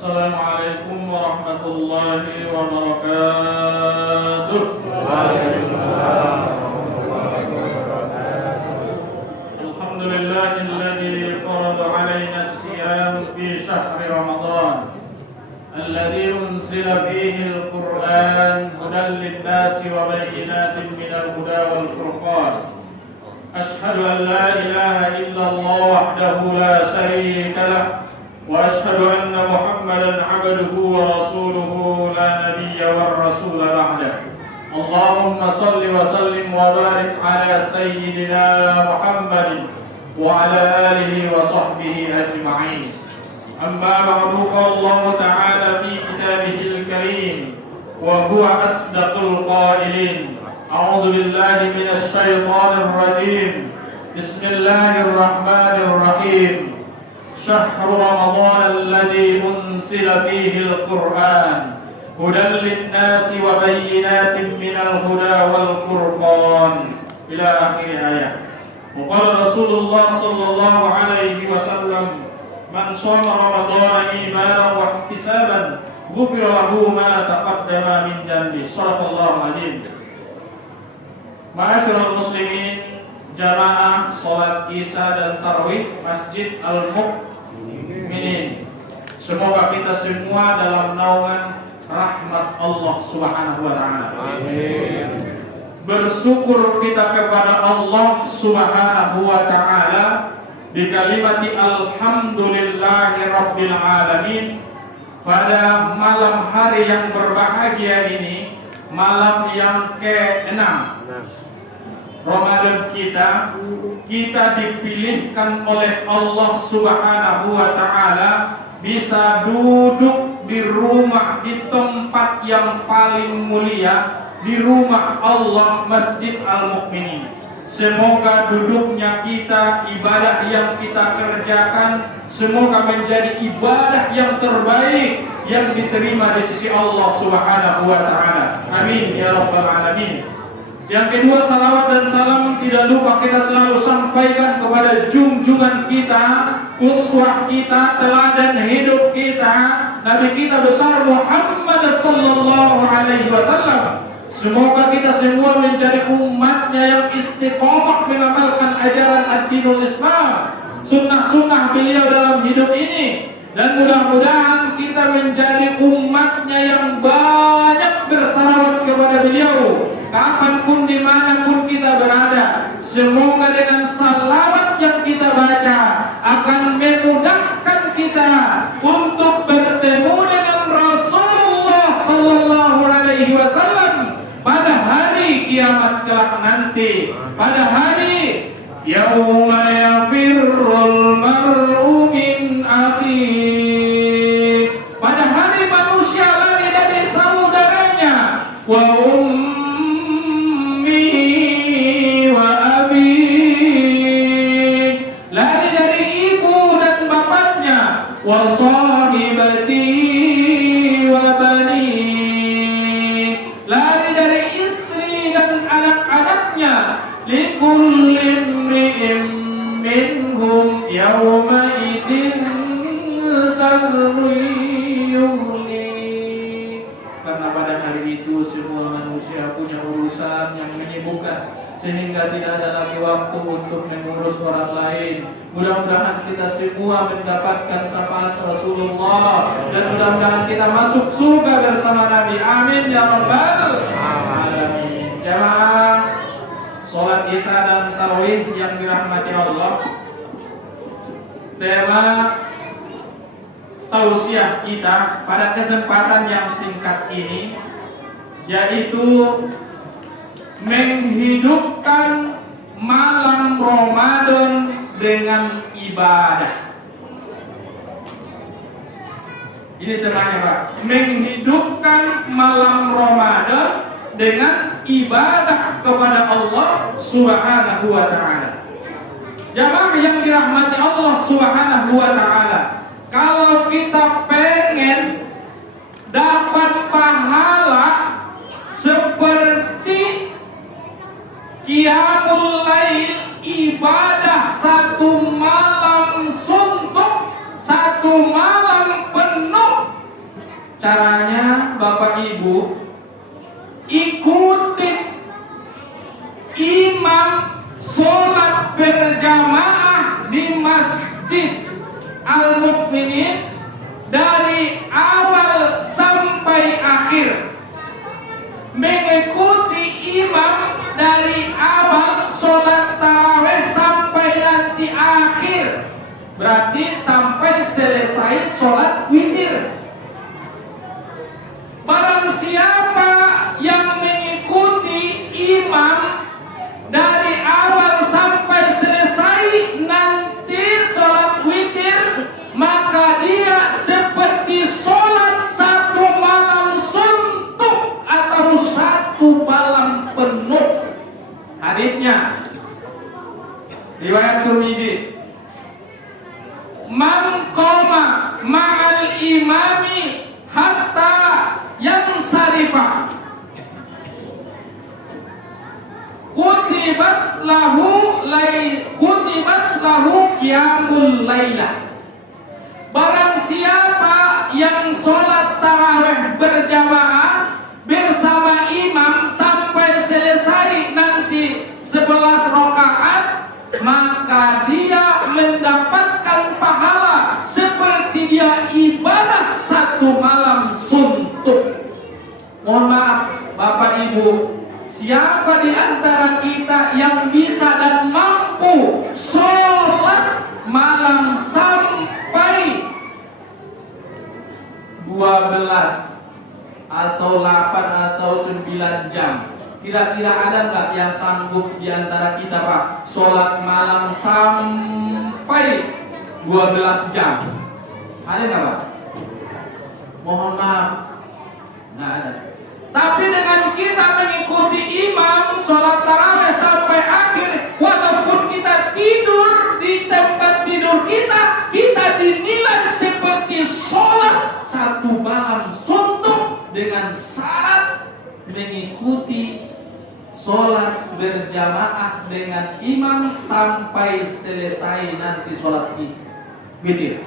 Assalamualaikum warahmatullahi wabarakatuh. Waalaikumsalam warahmatullahi wabarakatuh. Alhamdulillahilladzi farada 'alaina as-siyam fi syahri Ramadan alladzi unzila fihi al-Qur'an hudan lin-nasi wa bayyinatin minal huda wal furqan. Ashhadu an la ilaha illallah wahdahu la syarika lah wa ashhadu anna Muhammadan 'abduhu wa rasuluhu la nabiyya war rasul ba'dah. Allahumma shalli wa sallim wa barik ala sayyidina Muhammadin wa ala alihi wa sahbihi ajma'in. Amma ba'du, qala Allah ta'ala fi kitabihil karim wa huwa asdaqul qailin. A'udzu billahi minasy syaithanir rajim. Bismillahir rahmanir rahim. Syahrul Ramadan alladzi unzila fihi al-Qur'an hudan lin-nasi wa bayyinatin minal huda wal furqan ila akhir ayat. Wa qala Rasulullah sallallahu alaihi wasallam, man shoma Ramadan imanan wa ihtisaban ghufira lahu ma taqaddama min dhanbi. Shadaqallahu adzim. Ma'asyiral muslimin, jamaah salat Isya dan tarawih Masjid Al-Mukminin. Semoga kita semua dalam naungan rahmat Allah Subhanahu wa taala. Amin. Bersyukur kita kepada Allah Subhanahu wa taala di kalimati alhamdulillahi rabbil alamin pada malam hari yang berbahagia ini, malam yang ke-6 Ramadan kita dipilihkan oleh Allah Subhanahu wa taala bisa duduk di rumah, di tempat yang paling mulia, di rumah Allah, Masjid Al-Mukminin. Semoga duduknya kita, ibadah yang kita kerjakan, semoga menjadi ibadah yang terbaik yang diterima di sisi Allah Subhanahu wa taala. Amin ya rabbal alamin. Yang kedua, salawat dan salam tidak lupa kita selalu sampaikan kepada junjungan kita, uswah kita, teladan hidup kita, Nabi kita besar Muhammad sallallahu alaihi wasallam. Semoga kita semua menjadi umatnya yang istiqomah mengamalkan ajaran ad-dinul Islam, sunnah-sunnah beliau dalam hidup ini, dan mudah-mudahan kita menjadi umatnya yang banyak bersalawat kepada beliau kapanpun dimanapun kita berada. Semoga dengan salawat yang kita baca akan memudahkan kita untuk bertemu dengan Rasulullah sallallahu alaihi wasallam pada hari kiamat kelak nanti, pada hari yauma yafirrul mar'u min akhihi, pada hari manusia lari dari saudaranya, wa wa sahibati wa bani, lari dari istri dan anak-anaknya, likulli imri'in minhum yawma idin sarrun yughni. Karena pada hari itu semua manusia punya urusan yang menyibukkan, sehingga tidak ada lagi waktu untuk mengurus orang lain. Mudah-mudahan kita semua mendapatkan syafaat Rasulullah, dan mudah-mudahan kita masuk surga bersama Nabi. Amin ya rabbal alamin. Jamaah salat Isya dan tarawih yang dirahmati Allah, tema tausiah kita pada kesempatan yang singkat ini yaitu menghidupkan malam Ramadan dengan ibadah. Ini temanya, Pak. Menghidupkan malam Ramadan dengan ibadah kepada Allah Subhanahu wa taala. Jamaah yang dirahmati Allah Subhanahu wa taala, kalau kita pengen dapat pahala seperti qiyamul lail, ibadah satu malam suntuk, satu malam penuh Caranya Bapak Ibu ikutin imam sholat berjamaah di Masjid Al-Mukminin dari awal sampai akhir. Mengikuti imam dari awal sholat tarawih sampai nanti akhir, berarti sampai selesai sholat witir. Barang siapa yang mengikuti imam dari awal sampai selesai nanti sholat witir, maka dia seperti sholat satu malam suntuk atau satu malam penuh. Hadisnya riwayat Tirmidzi, man qama ma'al imami hatta yang sarifah kutibat lahu qiyamul lailah. Barang siapa yang sholat tarawih berjamaah bersama imam sampai selesai nanti 11 rakaat, maka dia mendapatkan pahala seperti dia ibadah satu malam suntuk. Mohon maaf Bapak Ibu, siapa di antara kita yang bisa dan mampu sholat malam sampai 12 atau 8 atau 9 jam? Kira-kira ada nggak yang sanggup di antara kita Pak sholat malam sampai 12 jam? Ada nggak Pak? Mohon maaf, nggak ada. Tapi dengan kita mengikuti imam sholat tarawih sampai akhir, walaupun kita tidur di tempat tidur kita, kita dinilai seperti sholat satu malam suntuk dengan syarat mengikuti sholat berjamaah dengan imam sampai selesai nanti sholat witir.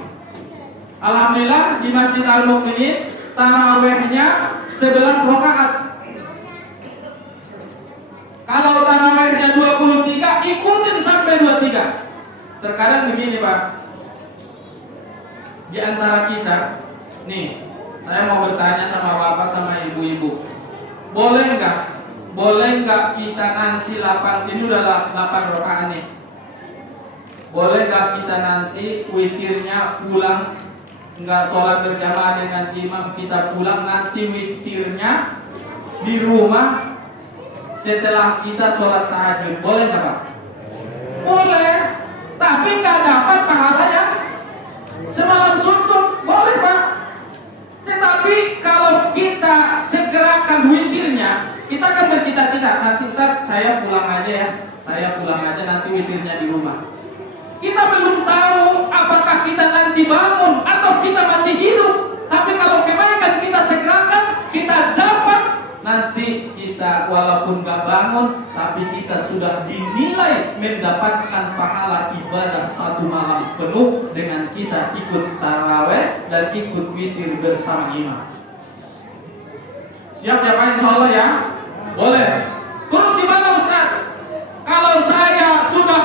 Alhamdulillah di Masjid Al-Mukminin tarawihnya 11 rakaat. Kalau tarawihnya 23, ikutin sampai 23. Terkadang begini Pak, di antara kita nih, saya mau bertanya sama bapak sama ibu-ibu, boleh nggak kita nanti 8, ini udah 8 rakaat nih, boleh nggak kita nanti witirnya pulang, nggak sholat berjamaah dengan imam, kita pulang nanti witirnya di rumah setelah kita sholat tahajud, boleh nggak Pak? Boleh, tapi nggak dapat pahalanya semalam suntuk, boleh Pak. Tetapi kalau kita segerakan witirnya, kita kan bercita-cita nanti Ustaz saya pulang aja nanti witirnya di rumah. Kita belum tahu apakah kita nanti bangun atau kita masih hidup. Tapi kalau kebaikan kita segerakan, kita dapat. Nanti kita walaupun gak bangun, tapi kita sudah dinilai mendapatkan pahala ibadah satu malam penuh dengan kita ikut taraweh dan ikut witir bersama imam. Siap ya Pak, insya Allah ya? Boleh. Terus gimana Ustaz? Kalau saya sudah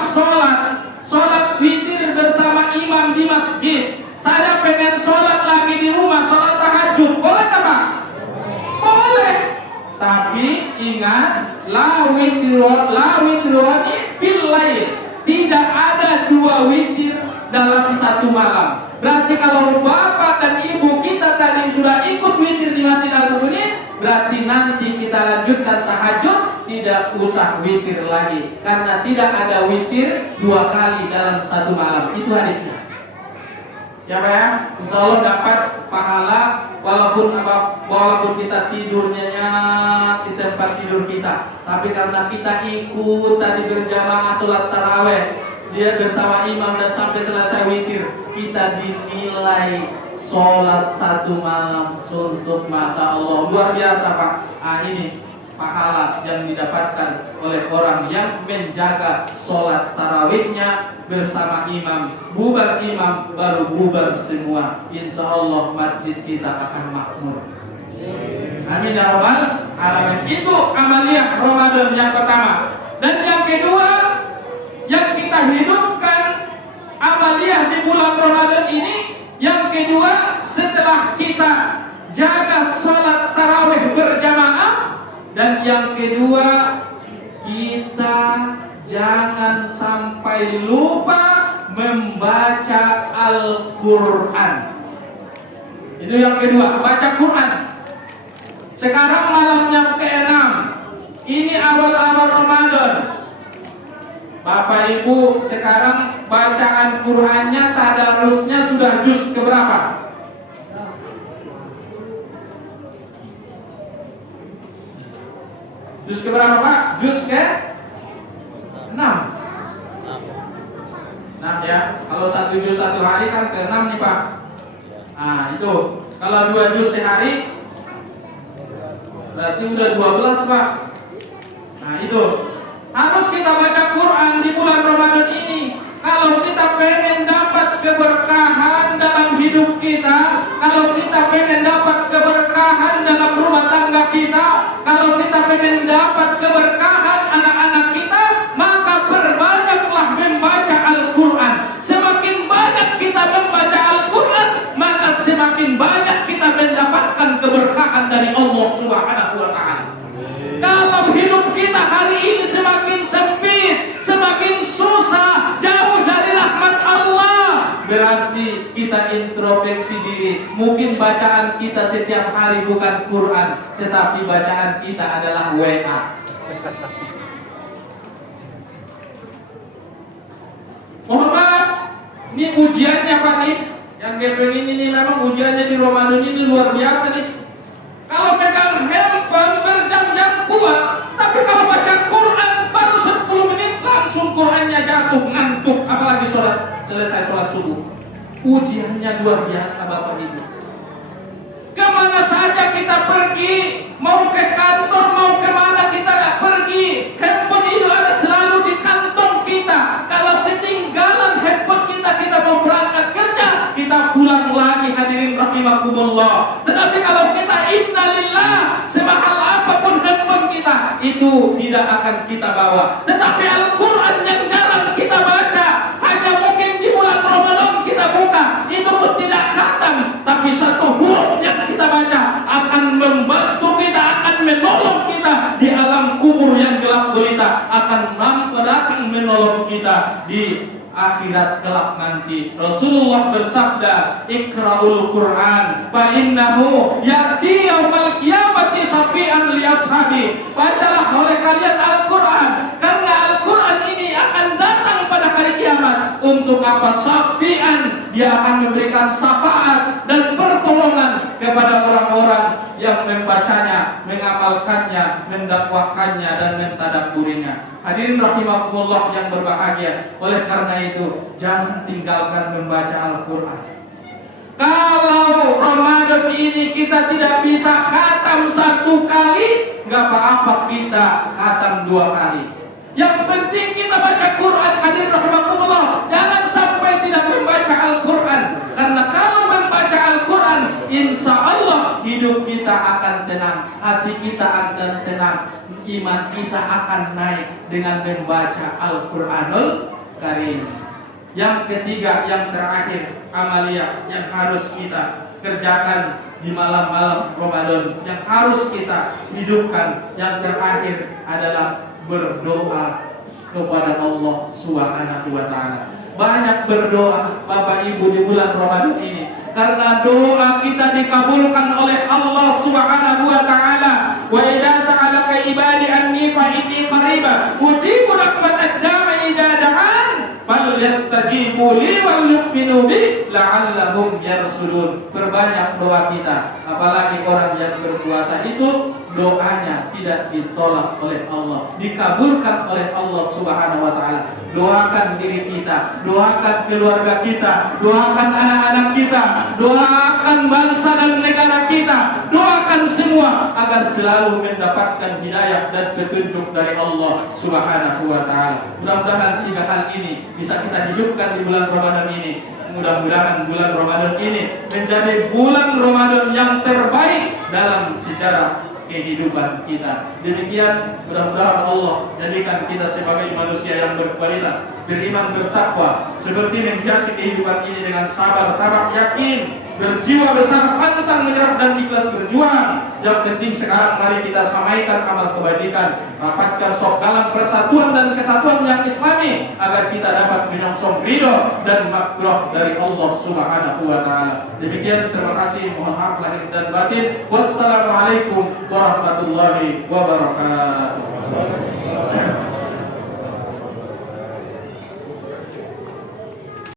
sholat witir bersama imam di masjid, saya pengen sholat lagi di rumah, sholat tahajud, boleh nggak Pak? Boleh. Tapi ingat, la witroni billail. Tidak ada 2 witir dalam satu malam. Berarti kalau bapak dan ibu kita tadi sudah ikut witir di Masjid Al-Mukminin, berarti nanti kita lanjutkan tahajud, tidak usah witir lagi, karena tidak ada witir 2 kali dalam satu malam. Itu hadisnya. Ya Pak ya, insya Allah dapat pahala walaupun kita tidurnya di tempat tidur kita, tapi karena kita ikut tadi berjamaah sholat taraweh dia bersama imam dan sampai selesai witir, kita dinilai sholat satu malam suntuk. Masya Allah, luar biasa Pak. Ini pahala yang didapatkan oleh orang yang menjaga sholat tarawihnya bersama imam. Bubar imam baru bubar semua. Insya Allah masjid kita akan makmur. Amin ya rabbal alamin. Itu amaliyah Ramadan yang pertama. Dan yang kedua yang kita hidupkan amaliyah di bulan Ramadan ini, yang kedua setelah kita jaga sholat tarawih berjamaah, dan yang kedua kita jangan sampai lupa membaca Al-Quran. Itu yang kedua, baca Quran. Sekarang malam yang ke-6, ini awal-awal Ramadan. Bapak Ibu, sekarang bacaan Qurannya, tadarusnya sudah juz keberapa? Juz keberapa Pak? Juz ke-6. 6 ya. Kalau 1 juz 1 hari kan ke-6 nih Pak. Nah itu. Kalau 2 juz sehari berarti udah 12 Pak. Nah itu. Harus kita baca Quran di bulan Ramadan ini. Kalau kita pengen dapat keberkahan dalam hidup kita, kalau kita pengen dapat keberkahan dalam rumah tangga kita, kalau kita pengen dapat keberkahan anak-anak kita, maka perbanyaklah membaca Al-Quran. Semakin banyak kita membaca Al-Quran, maka semakin banyak kita mendapatkan keberkahan dari Allah Subhanahu wa Ta'ala. Kalau hidup kita hari ini semakin sempit, semakin susah, jauh dari rahmat Allah, berarti kita introspeksi diri. Mungkin bacaan kita setiap hari bukan Quran, tetapi bacaan kita adalah WA. Mohon maaf, ini ujiannya Pak nih. Yang gepeng ini memang ujiannya di Ramadan ini luar biasa nih. Kalau pegang handphone berjam-jam kuat, tapi kalau baca Quran baru 10 menit langsung Qurannya jatuh, ngantuk, apalagi selesai sholat subuh. Ujiannya luar biasa Bapak Ibu. Kemana saja kita pergi, mau ke kantor, mau kemana kita pergi, handphone itu ada selalu di kantong kita. Kalau ketinggalan handphone kita mau berangkat kerja, kita pulang lagi, hadirin rahimakumullah. Tetapi kalau kita innalillah, semahal apapun handphone kita, itu tidak akan kita bawa. Tetapi Al-Quran yang jarang kita baca, hanya mungkin di bulan Ramadan kita buka, itu pun tidak khatam, tapi satu huruf yang kita baca akan membantu kita, akan menolong kita di alam kubur yang gelap gulita, akan datang menolong kita di akhirat kelak nanti. Rasulullah bersabda, "Iqra'ul Qur'an fa innahu ya'ti yaumal qiyamati syafi'an li ashabi." Bacalah oleh kalian Al-Qur'an, karena Al-Qur'an ini akan datang pada hari kiamat. Untuk apa? Syafi'an, dia akan memberikan syafaat dan pertolongan kepada orang-orang yang membacanya, mengamalkannya, mendakwahkannya dan mentadabburinya. Hadirin rahimakumullah yang berbahagia, oleh karena itu jangan tinggalkan membaca Al-Quran. Kalau Ramadan ini kita tidak bisa khatam 1 kali, nggak apa-apa kita khatam 2 kali. Yang penting kita baca Quran. Hadirin rahimakumullah, jangan sampai tidak membaca Al-Quran. Karena kalau membaca Al-Quran, insya Allah hidup kita akan tenang, hati kita akan tenang, iman kita akan naik dengan membaca Al-Quranul Karim. Yang ketiga, yang terakhir, amaliyah yang harus kita kerjakan di malam-malam Ramadan, yang harus kita hidupkan, yang terakhir adalah berdoa kepada Allah Subhanahu wa Ta'ala. Banyak berdoa Bapak Ibu di bulan Ramadan ini, karena doa kita dikabulkan oleh Allah Subhanahu wa Ta'ala. Wa idza sa'alaka ibadi anni fa inni qarib ujibu da'watad da'i idza da'an falyastajibu li wal yu'minu bi la'allahum yarshudun. Perbanyak doa kita, apalagi orang yang berpuasa itu doanya tidak ditolak oleh Allah, dikabulkan oleh Allah Subhanahu wa taala. Doakan diri kita, doakan keluarga kita, doakan anak-anak kita, doakan bangsa dan negara kita, doakan semua agar selalu mendapatkan hidayah dan petunjuk dari Allah Subhanahu wa taala. Mudah-mudahan 3 hal ini bisa kita hidupkan di bulan Ramadan ini. Mudah-mudahan bulan Ramadan ini menjadi bulan Ramadan yang terbaik dalam sejarah kehidupan kita. Demikian, mudah-mudahan Allah jadikan kita sebagai manusia yang berkualitas, beriman, bertakwa, seperti menghiasi kehidupan ini dengan sabar, tabah, yakin, berjiwa besar, pantang menyerah dan ikhlas berjuang. Yang penting sekarang mari kita sampaikan amal kebajikan, rapatkan sok dalam persatuan dan kesatuan yang islami agar kita dapat menyongsong ridho dan makruh dari Allah Subhanahu wa taala. Demikian, terima kasih, mohon maaf lahir dan batin. Wassalamualaikum warahmatullahi wabarakatuh.